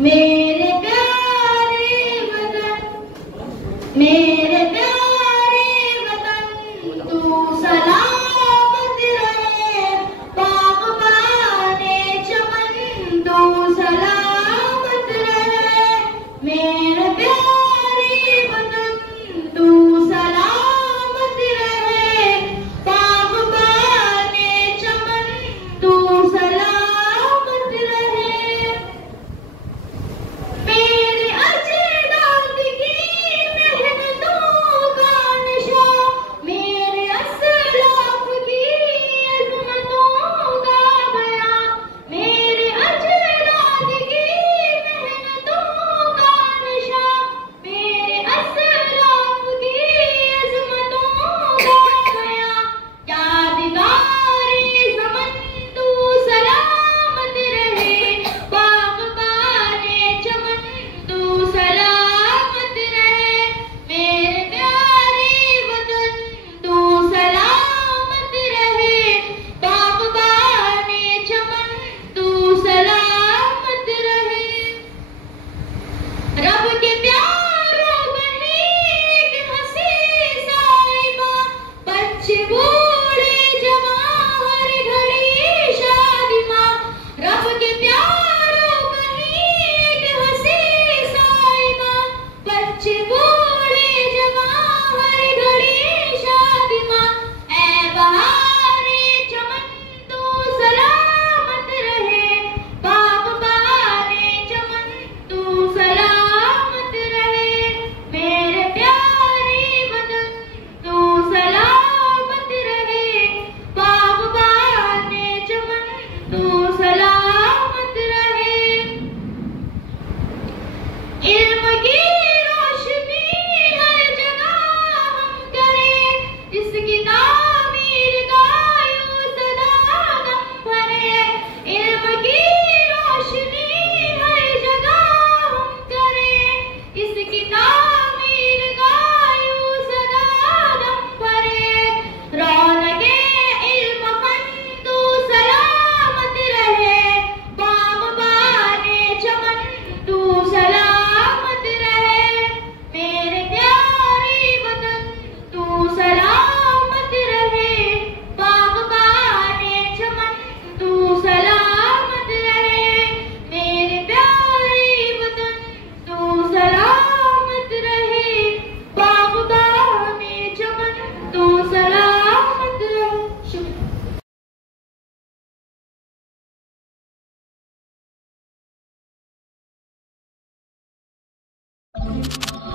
मेरे प्यारे वतन, मेरे प्यारे वतन, तू सलामत रहे। बागबाने चमन तू सलामत रहे। मेरे प्यारे वतन तू सलामत रहे। बागबाने चमन तू सलामत रहे। मेरे अजदाद की मेहनतों का नशा, मेरे असलाफ की अज़मतों का बयां, मेरे अजदाद की मेहनतों का नशा, मेरे असलाफ की अज़मतों का बयां। यादगारे ज़मन तू सलामत रहे। बाग़बाने चमन तू सलामत रहे। मेरे प्यारे वतन तू सलामत रहे। बाग़बाने चमन तू सलामत रहे। रब के प्यारों बनी एक हंसी साहिबा, बच्चे बूढ़े जवान हर घड़ी शादिमा। रब के प्यारों बनी एक हंसी साहिबा, बच्चे बूढ़े जवान हर घड़ी शादिमा। ऐ बहारे चमन तू सलामत रहे। बाग़बाने चमन तू सलामत रहे। मेरे प्यारे वतन तू सलामत रहे। बाग़बाने चमन तू सलामत रहे। इल्म की रोशनी हर जगह हम करें, इसकी तामीर का यूं सदा दम भरे। इल्म की रोशनी हर जगह हम करें, इसकी तामीर का यूं सदा दम भरे। रौनके इल्म फन तू सलामत रहे। बाग़बाने चमन तू सलामत रहे। मेरे प्यारे वतन तू सलामत रहे। बाग़बाने चमन तू सलामत रहे। मेरे प्यारे वतन तू सलामत रहे। बाग़बाने चमन तू सलामत रहे। शुक्रिया।